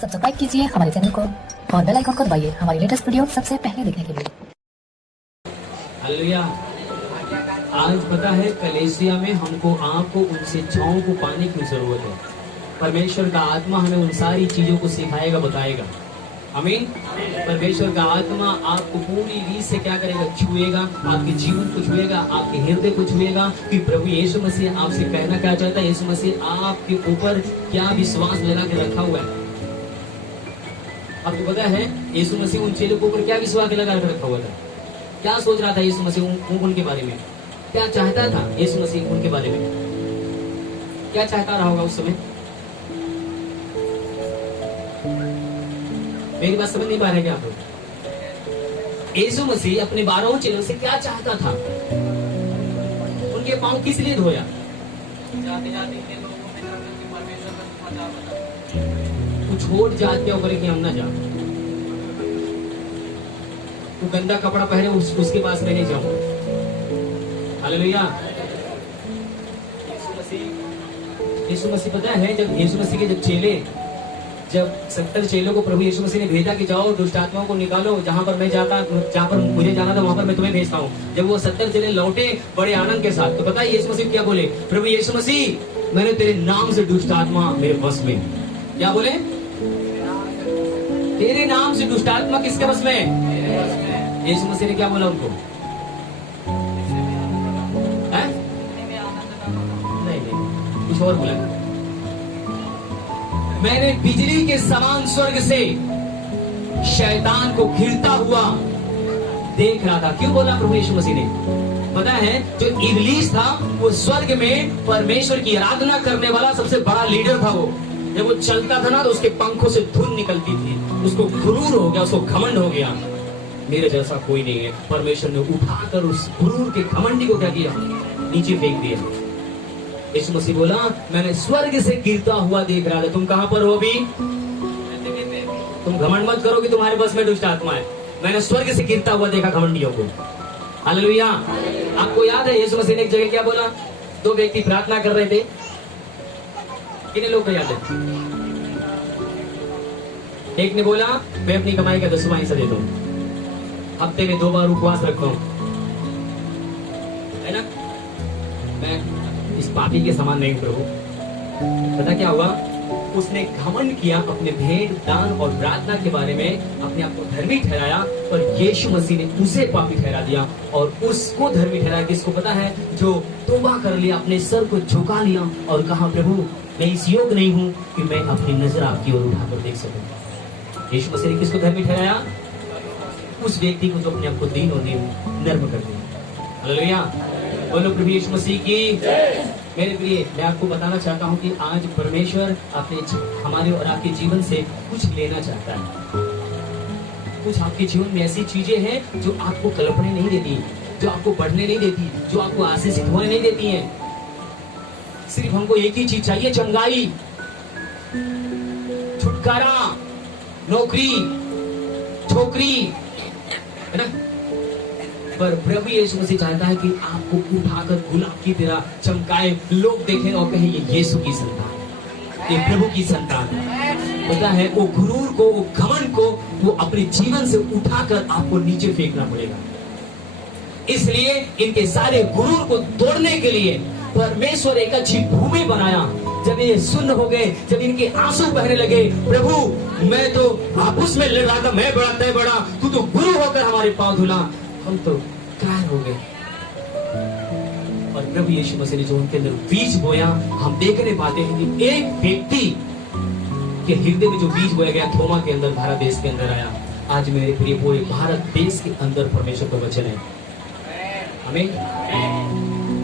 Subscribe कीजिए हमारे channel को और बेल आइकन को दबाइए हमारी लेटेस्ट वीडियो सबसे पहले देखने के लिए। हालेलुया। आज पता है कलीसिया में हमको आपको उन शिक्षाओं को पाने की जरूरत है। परमेश्वर का आत्मा हमें उन सारी चीजों को सिखाएगा, बताएगा। आमीन। परमेश्वर का आत्मा आपको पूरी रीत से क्या करेगा? छुएगा, आपके जीवन को छुएगा, आपके हृदय को छुएगा कि प्रभु यीशु मसीह आपसे कहना क्या चाहता है। यीशु मसीह आपके ऊपर क्या विश्वास लगा के रखा हुआ है। आपको पता है यीशु मसीह उन चेलों के ऊपर क्या विश्वास लगा के रखा हुआ था? क्या सोच रहा था यीशु मसीह उनके बारे में? क्या चाहता था यीशु मसीह उनके बारे में? क्या चाहता रहा होगा उस समय? मेरी बात समझ नहीं पा रहे क्या आप लोग? यीशु मसीह अपने 12 चेलों से क्या चाहता था? उनके पांव किस लिए धोया? जाते जाते कुछ छोड़ जाते हो कि हम ना जा, तू गंदा कपड़ा पहने उसके पास मैं नहीं जाऊंगा। हालेलुया। यीशु मसीह पता है जब यीशु मसीह के जब 70 चेलों को प्रभु यीशु मसीह ने भेजा कि जाओ दुष्ट आत्माओं को निकालो, जहां पर मुझे जाना था वहां पर मैं तुम्हें भेजता हूँ। जब वो 70 चेले लौटे बड़े आनंद के साथ, तो पता है यीशु मसीह क्या बोले? प्रभु यीशु मसीह मैंने तेरे नाम से दुष्ट आत्मा मेरे बस में। क्या बोले? तेरे नाम से दुष्ट आत्मा किसके बस में? यीशु मसीह ने क्या बोला उनको? नहीं, कुछ और बोला। मैंने बिजली के समान स्वर्ग से शैतान को घिरता हुआ देख रहा था। क्यों बोला प्रभु यीशु मसीह ने? पता है जो इब्लीस था वो स्वर्ग में परमेश्वर की आराधना करने वाला सबसे बड़ा लीडर था। वो जब वो चलता था ना तो उसके पंखों से धुन निकलती थी। उसको गुरूर हो गया, उसको घमंड हो गया, मेरे जैसा कोई नहीं है। परमेश्वर ने उठाकर उस गुरूर के घमंडी को क्या किया? नीचे फेंक दिया। यीशु मसीह बोला मैंने स्वर्ग से गिरता हुआ देख रहा था। तुम कहां पर हो अभी? तुम घमंड मत करो कि तुम्हारे बस में दुष्ट आत्मा है। मैंने स्वर्ग से गिरता हुआ देखा घमंडियों को। हालेलुया। आपको याद है यीशु मसीह ने एक जगह क्या बोला? 2 व्यक्ति प्रार्थना कर रहे थे। कितने लोग को याद है? एक ने बोला मैं अपनी कमाई का 10वां हिस्सा देता हूं, हफ्ते में 2 बार उपवास रखता हूं, है ना, मैं इस पापी के समान नहीं प्रभु। पता क्या हुआ? उसने घमंड किया अपने भेंट दान और प्रार्थना के बारे में, अपने आप को धर्मी ठहराया। पर यीशु मसीह ने उसे पापी ठहरा दिया और उसको धर्मी ठहराया। किसको पता है? जो तौबा कर लिया, अपने सर को झुका लिया और कहा प्रभु मैं इस योग नहीं हूं कि मैं अपनी नजर आपकी ओर उठाकर देख सकूं। यीशु मसीह ने किसको धर्मी ठहराया? उस व्यक्ति को जो अपने आप को दीन और नर्म कर दिया। हालेलुया। बोलो प्रभु यीशु मसीह की। मेरे प्रिय, मैं आपको बताना चाहता हूं कि आज परमेश्वर अपने हमारे और आपके जीवन से कुछ लेना चाहता है। कुछ आपके जीवन में ऐसी चीजें हैं जो आपको कल्पने नहीं देती, जो आपको बढ़ने नहीं देती, जो आपको आशीषित होने नहीं देती हैं। सिर्फ हमको एक ही चीज चाहिए, चंगाई, छुटकारा, नौकरी, छोकरी, है ना। पर प्रभु यीशु मसीह चाहता है कि आपको उठाकर गुलाब की तरह चमकाए, लोग देखें और कहें ये यीशु की संतान, ये प्रभु की संतान है। पता है वो गुरूर को, वो घमंड को वो अपने जीवन से उठाकर आपको नीचे फेंकना पड़ेगा। इसलिए इनके सारे गुरूर को तोड़ने के लिए परमेश्वर एक अच्छी भूमि बनाया। जब ये सुन्न हो गए, जब इनके आंसू बहने लगे, प्रभु मैं तो आपस में लड़ रहा था, मैं बड़ा तय बड़ा, तू तो गुरु होकर हमारे पांव धुला, हम तो कायर हो गए। और प्रभु यीशु मसीह ने जो उनके अंदर बीज बोया, हम देखने पाते हैं कि एक व्यक्ति के हृदय में जो बीज बोया गया थोमा के अंदर, भारत देश के अंदर आया। आज मेरे प्रिय वो भारत देश के अंदर परमेश्वर का वचन है। हमें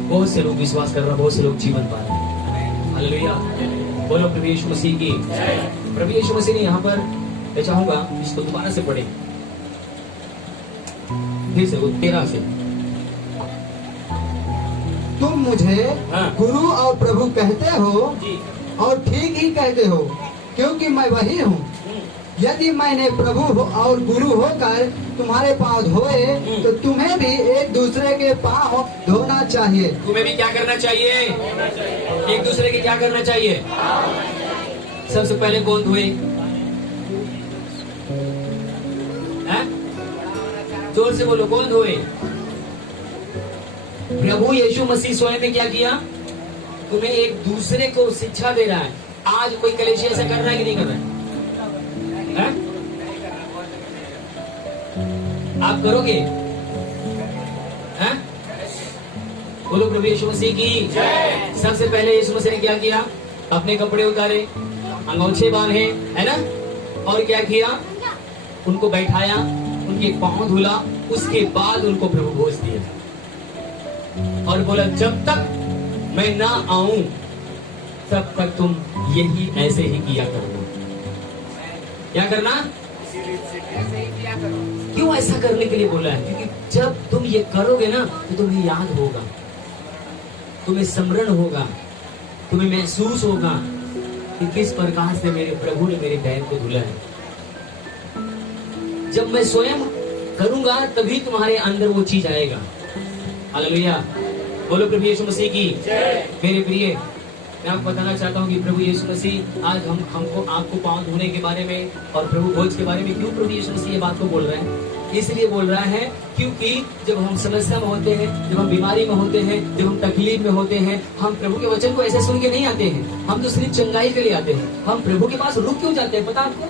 बहुत से लोग विश्वास कर रहे हैं, बहुत से लोग जीवन पा रहे हैं। हालेलुया। बोलो प्रभु यीशु मसीह की। प्रभु यीशु मसीह ने यहाँ पर, मैं चाहूंगा इसको दोबारा से पढ़े, फिर से वो 13 से। तुम मुझे गुरु और प्रभु कहते हो और ठीक ही कहते हो, क्योंकि मैं वही हूँ। यदि मैंने प्रभु और गुरु होकर तुम्हारे पांव धोए तो तुम्हें भी एक दूसरे के पांव धोना चाहिए। तुम्हें भी क्या करना चाहिए? एक दूसरे के क्या करना चाहिए? सबसे पहले कौन धोए? हैं? जोर से बोलो, कौन धोए? प्रभु यीशु मसीह स्वयं ने क्या किया? तुम्हें एक दूसरे को शिक्षा दे रहा है। आज कोई कलीसिया ऐसा कर रहा है कि नहीं कर रहा है? आप करोगे? हैं? बोलो प्रभु यीशु मसीह की जय। सबसे पहले यीशु मसीह ने क्या किया? अपने कपड़े उतारे, अंगोछे बांधे, है ना, और क्या किया? उनको बैठाया, उनके पांव धुला, उसके बाद उनको प्रभु भोज दिया और बोला जब तक मैं ना आऊं तब तक तुम यही ऐसे ही किया करो। क्या करना? क्यों ऐसा करने के लिए बोला है? क्योंकि जब तुम ये करोगे ना तो तुम्हें याद होगा, तुम्हें स्मरण होगा, तुम्हें महसूस होगा कि किस प्रकार से मेरे प्रभु ने मेरे पैर को धुला है। जब मैं स्वयं करूंगा तभी तुम्हारे अंदर वो चीज आएगा। हालेलुया, बोलो प्रभु यीशु मसीह की जय। मेरे प्रिय, मैं आपको बताना चाहता हूँ कि प्रभु यीशु मसीह आज हमको आपको पांव धोने के बारे में और प्रभु भोज के बारे में क्यों प्रभु यीशु मसीह ये बात को बोल रहे हैं? इसलिए बोल रहा है क्योंकि जब हम समस्या में होते हैं, जब हम बीमारी में होते हैं, जब हम तकलीफ में होते हैं, हम प्रभु के वचन को ऐसे सुन के नहीं आते हैं, हम तो सिर्फ चंगाई के लिए आते हैं। हम प्रभु के पास रुक क्यों जाते हैं? पता आपको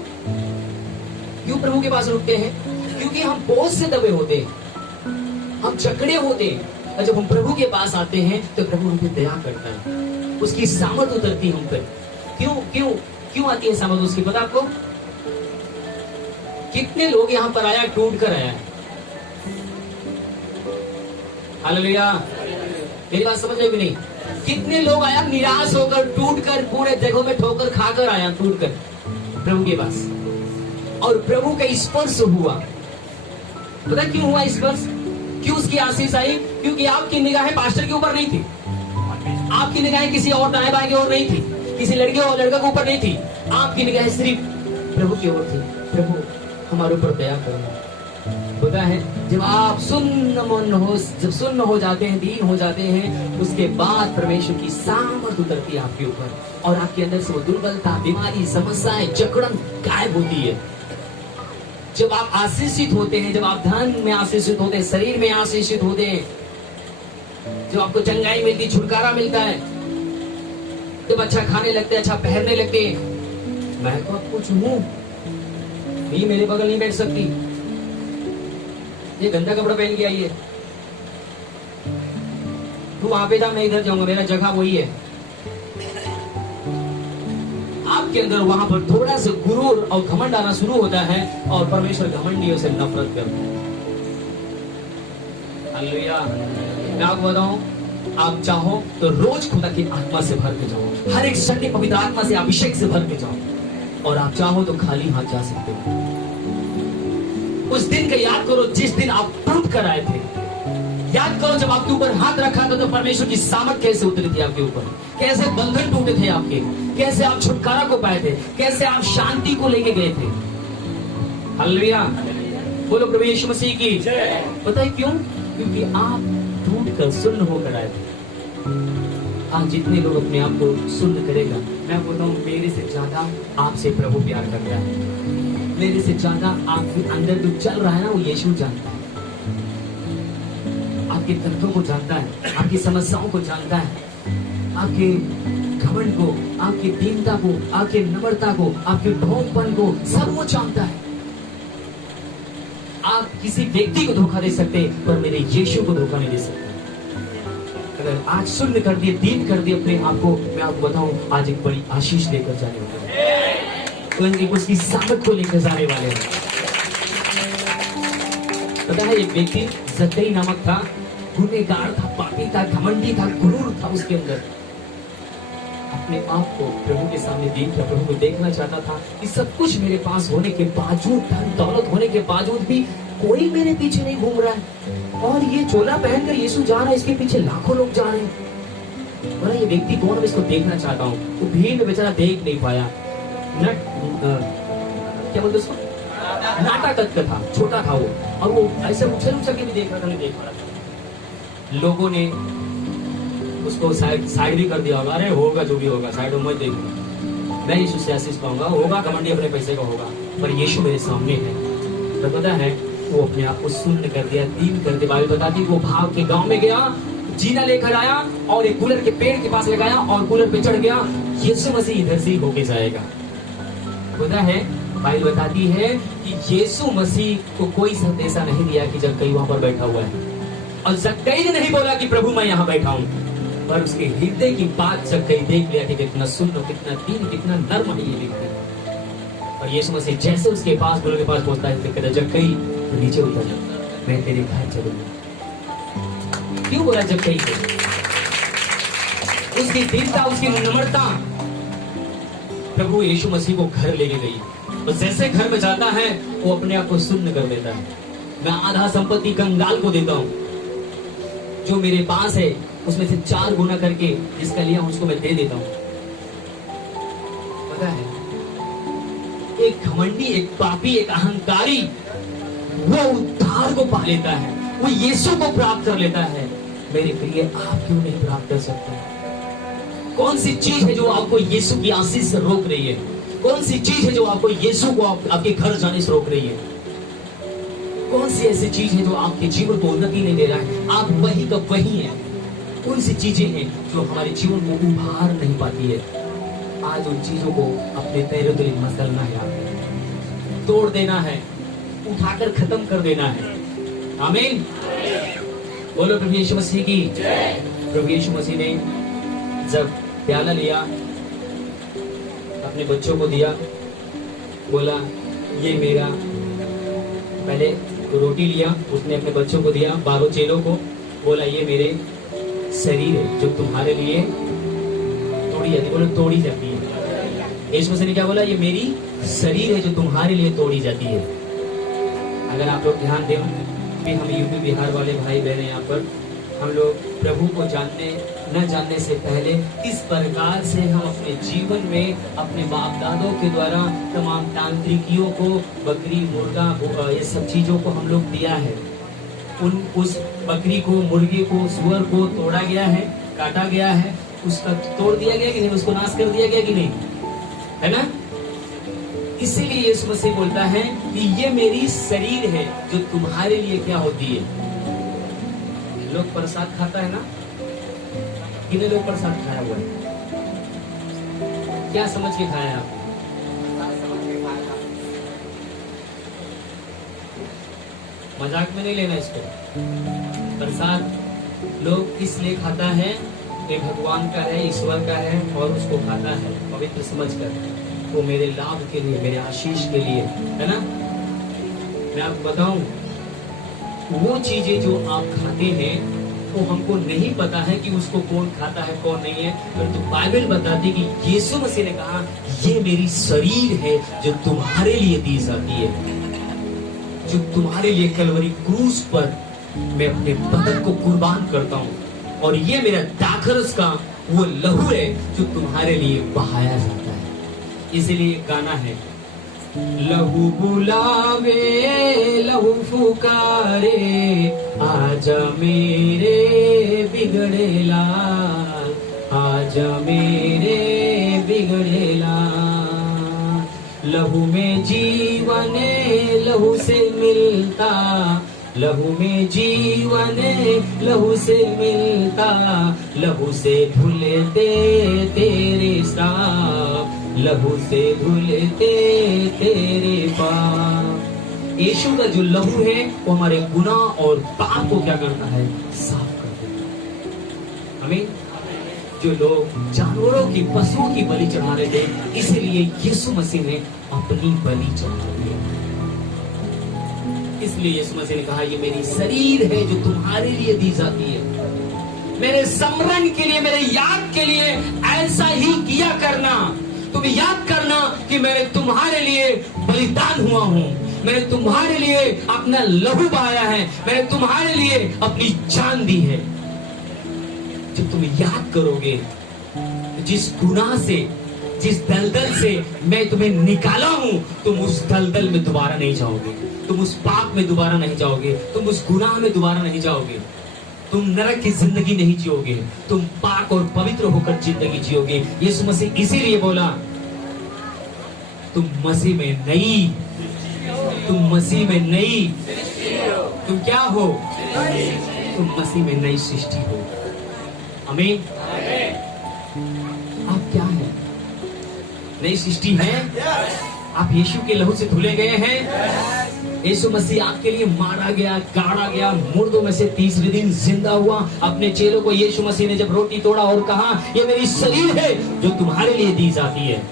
क्यों प्रभु के पास रुकते हैं? क्योंकि हम बोझ से दबे होते हैं, हम जकड़े होते हैं, और जब हम प्रभु के पास आते हैं तो प्रभु हम पे दया करता है, उसकी सामर्थ उतरती है हम पर। क्यों क्यों क्यों आती है सामर्थ उसकी? पता आपको? कितने लोग यहाँ पर आया टूट कर आया है? हालेलुया, मेरी बात समझ रहे कि नहीं? कितने लोग आया निराश होकर, टूट कर, पूरे जगहों में ठोकर खाकर आया, टूट कर प्रभु के पास, और प्रभु का स्पर्श हुआ। पता क्यों हुआ स्पर्श? क्यों उसकी आशीष आई? क्योंकि आपकी निगाहें पास्टर के ऊपर नहीं थी, आपकी निगाहें किसी और दाएं बाएं की ओर नहीं थी, किसी लड़के और लड़का के ऊपर नहीं थी, आपकी निगाहें सिर्फ प्रभु की ओर थी। प्रभु हमारे ऊपर दया करो। होता है जब आप जब सुन्न हो जाते हैं, दीन हो जाते हैं, उसके बाद परमेश्वर की सामर्थ उतरती है आपके ऊपर और आपके अंदर से वो दुर्बलता, बीमारी, समस्याएं, जकड़न गायब होती है। जब आप आशीषित होते हैं, जब आप धन में आशीषित होते हैं, शरीर में आशीषित होते हैं, जब आपको चंगाई मिलती, छुटकारा मिलता है, जब अच्छा खाने लगते, अच्छा पहनने लगते। मैं तो अब कुछ हूं, ये मेरे बगल नहीं बैठ सकती, ये गंदा कपड़ा पहन के आई है, तू वहां पे जा, मैं इधर जाऊंगा, मेरा जगह वही है। आपके अंदर वहां पर थोड़ा सा गुरूर और घमंड आना शुरू होता है और परमेश्वर घमंडियों से नफरत करता है। हालेलुया। मैं आपको बताऊं, आप चाहो तो रोज खुदा की आत्मा से भर के जाओ, हर एक संडे पवित्र आत्मा से अभिषेक से भर के जाओ, और आप चाहो तो खाली हाथ जा सकते हो। उस दिन का याद करो जिस दिन आप टूट कर आए थे। याद करो जब आपके ऊपर हाथ रखा था तो परमेश्वर की सामर्थ कैसे उतरी थी आपके ऊपर, कैसे बंधन टूटे थे आपके, कैसे आप छुटकारा को पाए थे, कैसे आप शांति को लेके गए थे। हालेलुया, बोलो प्रभु यीशु मसीह की जय। पता है क्यों? क्योंकि आप टूट कर सुन्न होकर आए थे। आज जितने लोग अपने आप को सुन्न करेगा, मैं बोलता हूँ मेरे से ज्यादा आपसे प्रभु प्यार करता है, मेरे से ज्यादा आपके अंदर जो चल रहा है ना वो यीशु जानता है, आपके तंत्रों को जानता है, आपकी समस्याओं को जानता है, आपके घमंड को, आपकी दीनता को, आपके नम्रता को, आपके ढोंगपन को, सब वो जानता है। आप किसी व्यक्ति को धोखा दे सकते पर मेरे यीशु को धोखा नहीं दे सकते। अगर आज सुन्न कर दिए, दीन कर दिए अपने आप को, मैं आपको बताऊं आज एक बड़ी आशीष लेकर जाने वाले हैं, उसकी सामर्थ को लेकर जाने वाले हैं। पता है एक व्यक्ति जक्कई नामक था, गुनहगार था, पापी था, घमंडी था, गुरूर था, उसके अंदर अपने आप को प्रभु के सामने देख रहा, प्रभु को देखना चाहता था कि सब कुछ मेरे पास होने के बावजूद, धन दौलत होने के बावजूद भी कोई मेरे पीछे नहीं घूम रहा है, और ये चोला पहनकर यीशु जा रहा है, इसके पीछे लाखों लोग जा रहे हैं। बोला ये व्यक्ति कौन, मैं इसको देखना चाहता हूँ। तो भीड़ में बेचारा देख नहीं पाया, क्या बोलते उसको, नाटा कद का था, छोटा था वो, और वो ऐसे उछल उछल के भी देख रहा था, नहीं देख पा रहा था। लोगों ने उसको साइड भी कर दिया होगा, अरे होगा जो भी होगा, साइड में मत देखो। मैं यीशु से आशीष पाऊंगा, होगा घमंडी अपने पैसे का होगा, पर यीशु मेरे सामने है। तो पता है वो अपने आप को शून्य कर दिया, दीन कर दिया। बाइबल बताती वो भाग के गांव में गया, जीना लेकर आया और एक गुलर के पेड़ के पास लगाया और गुलर पे चढ़ गया। यीशु मसीह इधर से ही होके जाएगा। पता है बाइबल बताती है कि यीशु मसीह को कोई संदेशा नहीं दिया कि जक्कई वहां पर बैठा हुआ है, और जक्कई ने नहीं बोला कि प्रभु मैं यहाँ बैठा हूँ, पर उसके हृदय की बात जक्कई देख लिया कि कितना सुंदर, कितना दीन, कितना नर्म है ये व्यक्ति। और यीशु मसीह जैसे उसके पास, गुलर के पास पहुंचता है, कहता जक्कई तो नीचे उतर जा, मैं तेरे घर चलूंगा। क्यों बोला जक्कई को? उसकी दीनता, उसकी नम्रता प्रभु यीशु मसीह को घर लेके गई। और जैसे घर में जाता है वो अपने आप को शून्य कर देता है। मैं आधा संपत्ति कंगाल को देता हूँ, जो मेरे पास है उसमें से 4 गुना करके जिसका लिया उसको मैं दे देता हूँ। पता है एक घमंडी, एक पापी, एक अहंकारी वो उद्धार को पा लेता है, वो यीशु को प्राप्त कर लेता है। मेरे प्रिय, आप क्यों नहीं प्राप्त कर सकते? कौन सी चीज है जो आपको यीशु की आशीष से रोक रही है? कौन सी चीज है जो आपको यीशु को आपके घर जाने से रोक रही है? कौन सी ऐसी चीज है जो आपके जीवन को उन्नति नहीं दे रहा है? आप वही का वही हैं। कौन सी चीजें हैं जो हमारे जीवन को उभार नहीं पाती है? आज उन चीजों को अपने पैरों तले मसलना है, आपको तोड़ देना है, उठाकर खत्म कर देना है। आमीन। बोलो प्रभु यीशु मसीह की जय। प्रभु यीशु मसीह ने जब प्याला लिया, अपने बच्चों को दिया, बोला ये मेरा, पहले रोटी लिया, उसने अपने बच्चों को दिया, 12 चेलों को, बोला ये मेरे शरीर है जो तुम्हारे लिए तोड़ी जाती है। बोलो तोड़ी जाती है। यीशु मसीह ने क्या बोला? ये मेरी शरीर है जो तुम्हारे लिए तोड़ी जाती है। अगर आप लोग ध्यान दें कि हम यूपी बिहार वाले भाई बहन यहाँ पर, हम लोग प्रभु को न जानने से पहले किस प्रकार से हम अपने जीवन में अपने बाप दादों के द्वारा तमाम तांत्रिकियों को, बकरी, मुर्गा, ये सब चीजों को हम लोग दिया है। उस बकरी को, मुर्गे को, सुअर को तोड़ा गया है, काटा गया है, उसका तोड़ दिया गया कि नहीं, उसको नाश कर दिया गया कि नहीं, है ना? इसीलिए यीशु मसीह बोलता है कि ये मेरी शरीर है जो तुम्हारे लिए क्या होती है। लोग प्रसाद खाता है ना, कितने लोग प्रसाद खाया हुआ है? क्या समझ के खाया आप? मजाक में नहीं लेना इसको। प्रसाद लोग इसलिए खाता है कि भगवान का है, ईश्वर का है, और उसको खाता है पवित्र समझकर, वो मेरे लाभ के लिए, मेरे आशीष के लिए, है ना? मैं आपको बताऊं, वो चीजें जो आप खाते हैं वो हमको नहीं पता है कि उसको कौन खाता है कौन नहीं है, परंतु बाइबल बताती है कि यीशु मसीह ने कहा ये मेरी शरीर है जो तुम्हारे लिए दी जाती है, जो तुम्हारे लिए कलवरी क्रूस पर मैं अपने बदन को कुर्बान करता हूँ, और ये मेरा दाखरस का वो लहू है जो तुम्हारे लिए बहाया जाता है। इसीलिए गाना है, लहू बुलावे लहू फुकारे, आजा मेरे बिगड़े लाल, आजा मेरे बिगड़े लाल। लहू में जीवन लहू से मिलता, लहू में जीवन लहू से मिलता, लहू से धुलते तेरे श्राप, लहू से धुलते तेरे पाप। यीशु का जो लहू है वो हमारे गुनाह और पाप को क्या करता है? साफ कर देता है। हमें जो लोग जानवरों की, पशुओं की बलि चढ़ा रहे थे, इसीलिए यीशु मसीह ने अपनी बलि चढ़ा दी। इसलिए यीशु मसीह ने कहा ये मेरी शरीर है जो तुम्हारे लिए दी जाती है। मेरे स्मरण के लिए, मेरे याद के लिए ऐसा ही किया करना। तुम याद करना कि मैं तुम्हारे लिए बलिदान हुआ हूँ, मैंने तुम्हारे लिए अपना लहू बहाया है, मैंने तुम्हारे लिए अपनी जान दी है। जब तुम याद करोगे, जिस गुनाह से, जिस दलदल से मैं तुम्हें निकाला हूँ, तुम उस दलदल में दोबारा नहीं जाओगे, तुम उस पाप में दोबारा नहीं जाओगे, तुम उस गुनाह में दोबारा नहीं जाओगे, तुम नरक की जिंदगी नहीं जियोगे, तुम पाक और पवित्र होकर जिंदगी जियोगे। यीशु मसीह इसीलिए बोला तुम मसीह में नहीं, तुम मसीह में नहीं, तुम क्या हो? तुम मसीह में नई सृष्टि हो। आमीन। आप क्या हैं? नई सृष्टि है। आप यीशु के लहू से धुले गए हैं। यीशु मसीह आपके लिए मारा गया, गाड़ा गया, मुर्दों में से तीसरे दिन जिंदा हुआ। अपने चेलों को यीशु मसीह ने जब रोटी तोड़ा और कहा, ये मेरी शरीर है जो तुम्हारे लिए दी जाती है,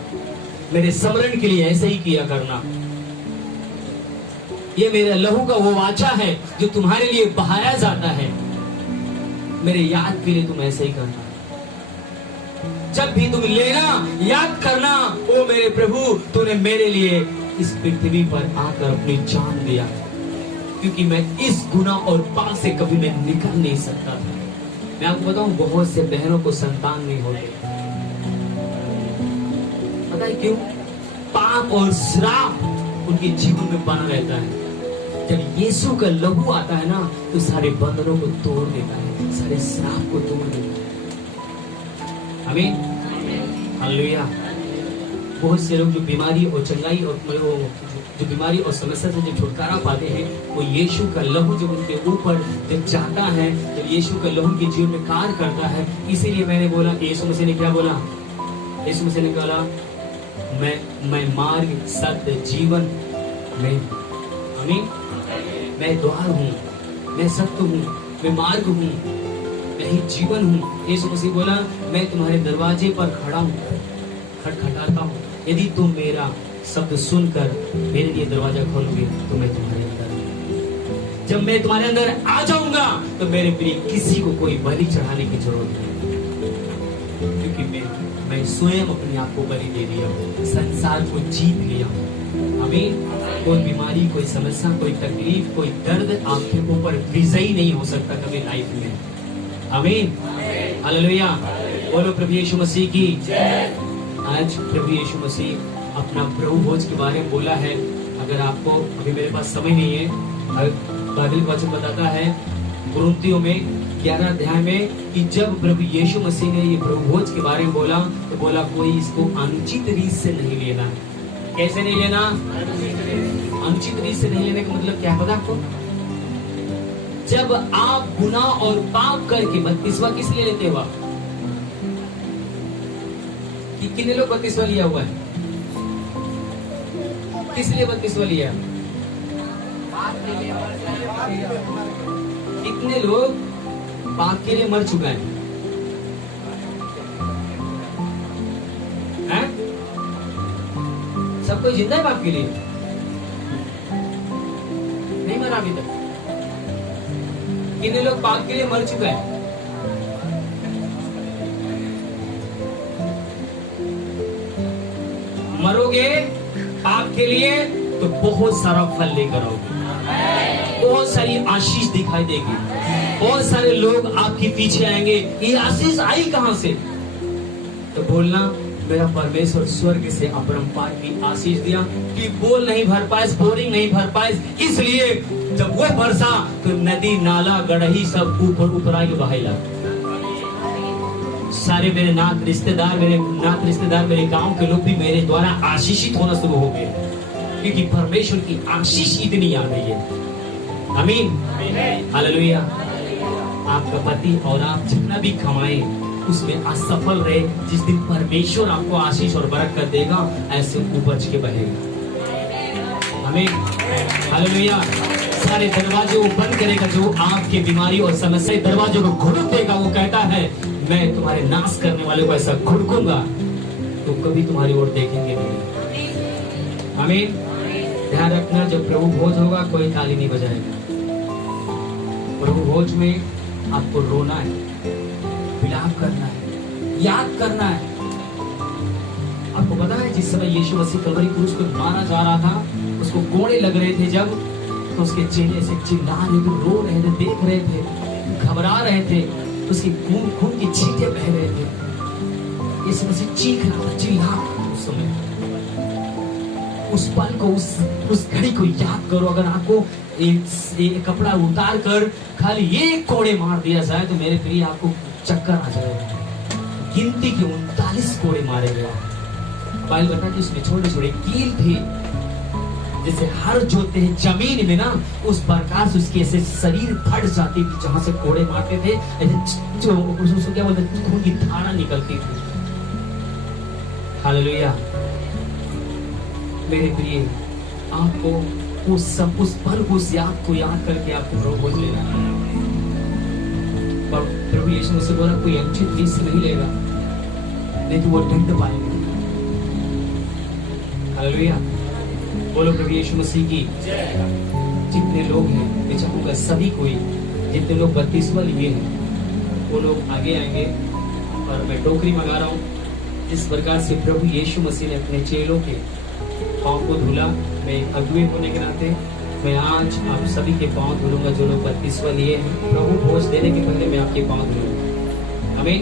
मेरे स्मरण के लिए ऐसे ही किया करना। ये मेरे लहू का वो वाचा है जो तुम्हारे लिए बहाया जाता है, मेरे याद के लिए तुम ऐसे ही करना। जब भी तुम लेना, याद करना, ओ मेरे प्रभु, तूने मेरे लिए इस पृथ्वी पर आकर अपनी जान दिया, क्योंकि मैं इस गुनाह और पाप से कभी मैं निकल नहीं सकता था। मैं आपको बताऊं, बहुत से बहनों को संतान नहीं होते। पता है क्यों? पाप और श्राप उनके जीवन में बना रहता है। जब यीशु का लहू आता है ना, तो सारे बंधनों को तोड़ देता है, सारे श्राप को तोड़ देता है। आमीन, हालेलुया। बहुत से लोग जो बीमारी और चंगाई और जो बीमारी और समस्या से जो छुटकारा पाते हैं, वो यीशु का लहू जब उनके ऊपर जब जाता है, जब यीशु का लहू के जीवन में कार्य करता है। इसीलिए मैंने बोला, यीशु मसीह ने क्या बोला? यीशु मसीह ने कहा, मैं मार्ग, सत्य, जीवन मैं, आमीन, मैं द्वार हूँ, मैं सत्य हूँ, मैं मार्ग हूँ, मैं ही जीवन हूँ। यीशु मसीह बोला, मैं तुम्हारे दरवाजे पर खड़ा हूँ, खटखटाता हूँ। यदि तुम मेरा शब्द सुनकर मेरे लिए दरवाजा खोलोगे तो मैं तुम्हारे अंदर, जब मैं तुम्हारे अंदर आ जाऊंगा तो मेरे प्रिय किसी को कोई बलि चढ़ाने की जरूरत नहीं, क्योंकि मैं स्वयं अपने आप को बलि दे दिया, संसार को जीत लिया। आमीन। कोई बीमारी, कोई समस्या, कोई तकलीफ, कोई दर्द आपके ऊपर विजयी नहीं हो सकता कभी लाइफ में। आमीन, हालेलुया। बोलो प्रभु यीशु मसीह की जय। आज प्रभु यीशु मसीह अपना प्रभु भोज के बारे में बोला है। अगर आपको, अभी मेरे पास समय नहीं है, बाइबल वचन बताता है कुरिन्थियों में 11 अध्याय में कि जब प्रभु यीशु मसीह ने ये प्रभु भोज के बारे में बोला, तो बोला कोई इसको अनुचित रीत से नहीं लेना। कैसे नहीं लेना? अनुचित रीत से नहीं लेने का मतलब क्या है पता आपको? जब आप गुनाह और पाप करके, बत्तीसवा किस लिए लेते हो आप? कितने लोग बत्तीसवा लिया हुआ है? किस लिए बत्तीसवा लिया? कितने लोग पाप के लिए मर चुका है? सब कोई जिंदा है पाप के लिए? नहीं मरा अभी तक। कितने लोग पाप के लिए मर चुका है? मरोगे पाप के लिए तो बहुत सारा फल लेकर आओगे, बहुत सारी आशीष दिखाई देगी, बहुत सारे लोग आपके पीछे आएंगे। ये आशीष आई कहां से? तो बोलना, मेरा परमेश्वर स्वर्ग से अपरंपार की आशीष दिया कि बोल नहीं भर पाए, बोरिंग नहीं भर पाए, इसलिए जब वो बरसा तो नदी, नाला, गड़ही सब ऊपर आके बहाइला। सारे मेरे नात रिश्तेदार, मेरे गांव के लोग भी मेरे द्वारा आशीषित होना शुरू हो गए, क्योंकि परमेश्वर की आशीष इतनी आ गई है। आमीन, हालेलुया। आपका पति और आप जितना भी कमाए उसमें असफल रहे, जिस दिन परमेश्वर आपको आशीष और बरकत देगा, ऐसे उपज के बहेगा। आमीन, हालेलुया। सारे दरवाजे वो बंद करेगा जो आपके बीमारी और समस्या दरवाजों को घुड़क देगा। वो कहता है, मैं तुम्हारे नाश करने वाले को ऐसा घुड़कूंगा तो कभी तुम्हारी ओर देखेंगे नहीं। आमीन। ध्यान रखना, जब प्रभु भोज होगा कोई ताली नहीं बजाएगा। प्रभु भोज में आपको रोना है, विलाप करना है, याद करना है। आपको पता है जिस समय यीशु मसीह कलवरी क्रूस को मारा जा रहा था, उसको कोड़े लग रहे थे जब, तो उसके चेहरे से चिल्ला रहे थे, रो रहे थे, देख रहे थे, घबरा रहे थे, उसकी खून की छींटे बह रहे थे। यीशु मसीह चीख रहा था, चिल्ला रहा था। उस समय, उस पल को, उस घड़ी को याद करो। अगर आपको एक कपड़ा उतार कर खाली एक कोड़े मार दिया जाए तो मेरे प्रिय आपको चक्कर आ जाएगा। गिनती के 39 कोड़े मारे गए। बाइबल बता कि उसमें छोटे छोटे कील थे, जैसे हर जोते हैं जमीन में ना, उस प्रकार से उसकी ऐसे शरीर फट जाती थी, जहां से कोड़े मारते थे ऐसे उसको क्या बोलते, खून की धारा निकलती थी। हालेलुया। मेरे प्रिय, आपको उस पल को, उस याद को याद करके आपको प्रभु खोज लेना है। और प्रभु यीशु मसीह बोला कोई अच्छी चीज नहीं लेगा, नहीं तो वो दंड पाएगा। हालेलुया। बोलो प्रभु यीशु मसीह की। जितने लोग हैं, मैं चाहूंगा सभी कोई, जितने लोग बपतिस्मा लिए हैं वो लोग आगे आएंगे। और मैं टोकरी मंगा रहा हूँ। जिस प्रकार से प्रभु यीशु मसीह ने अपने चेलों के पाँव को धुला, मैं अगुवे होने के नाते मैं आज आप सभी के पाँव धुलूंगा। जो लोग बपतिस्मा लिए हैं, प्रभु भोज देने के पहले मैं आपके पाँव धुलूंगा। आमीन।